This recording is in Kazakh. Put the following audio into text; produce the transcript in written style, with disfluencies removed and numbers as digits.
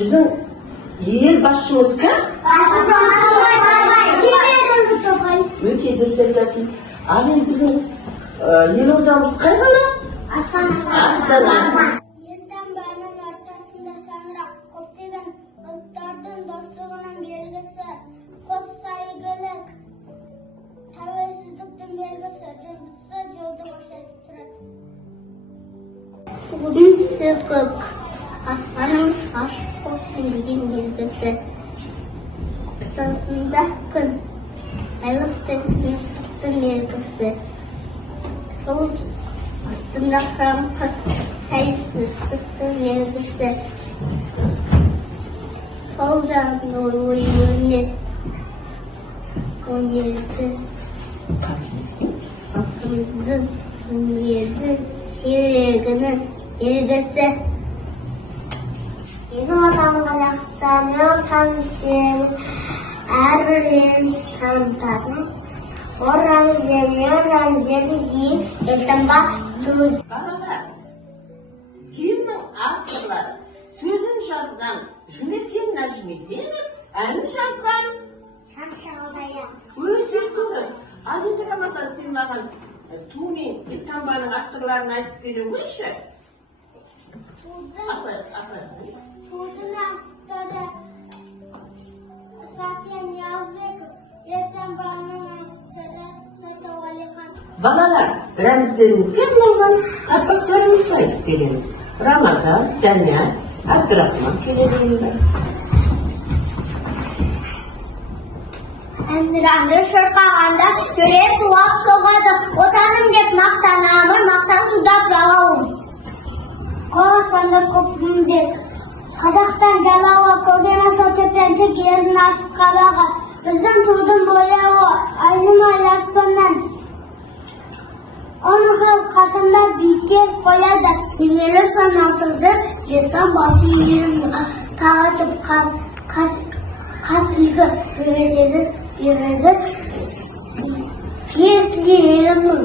Bizim ел başımız kim? Өте дұрыс айтасың. Ал енді біздің елордамыз қай қала? Астана. Елтаңбаның ортасында шаңырақ, көптеген ұлттардың достығының белгісі, қоссайгілік, тәуелсіздіктің белгісі, жұлдызы жолды көрсетіп тұрады. Бүгін түсі көк, аспанымыз ашық болсын деген белгісі. Соғысында күн, айлық пен тыныштықтың белгісі. Сол астында қыран қыз, тәуелсіздіктің белгісі. Сол жағында ой-өрнек, өнерді, халқымыздың өнердің шеберлігінің белгісі. Менің атам Қазақстанның тамшының әрбір елін танытатын рәміздерін кейін елтаңба туды. Балалар, фильмнің авторлары сөзін жазған Жұмекен Нәжімеденов, әнін жазған Шамшы Алдая. Өте дұрыс. Ал енді Рамазан, сен маған ту мен елтаңбаның авторларын айтып бере қойшы. Тудың авторы Сакен Язбеков, елтаңбаның авторы Сатауалихан. Балалар, рәміздерімізге арналған тақпақтарымызды айтып береміз. Рамазан, Дәния, Абдырахман келеді. Әнұранды шырқағанда жүрек тулап соғады. Отаным деп мақтанамын, мақтан судап жалауым. Қол аспанда көп мүмбет. Қазақстан жалауы, көгемес отепен тек елдің ашық қабағы. Біздің тудың бояуы, айнымай аспаннан. Оны халық қасында биікке қояды. Енелер санасызды, ертаң басы елін тағатып қасілгі сөйлетеді, ереді. Киесілі елінің.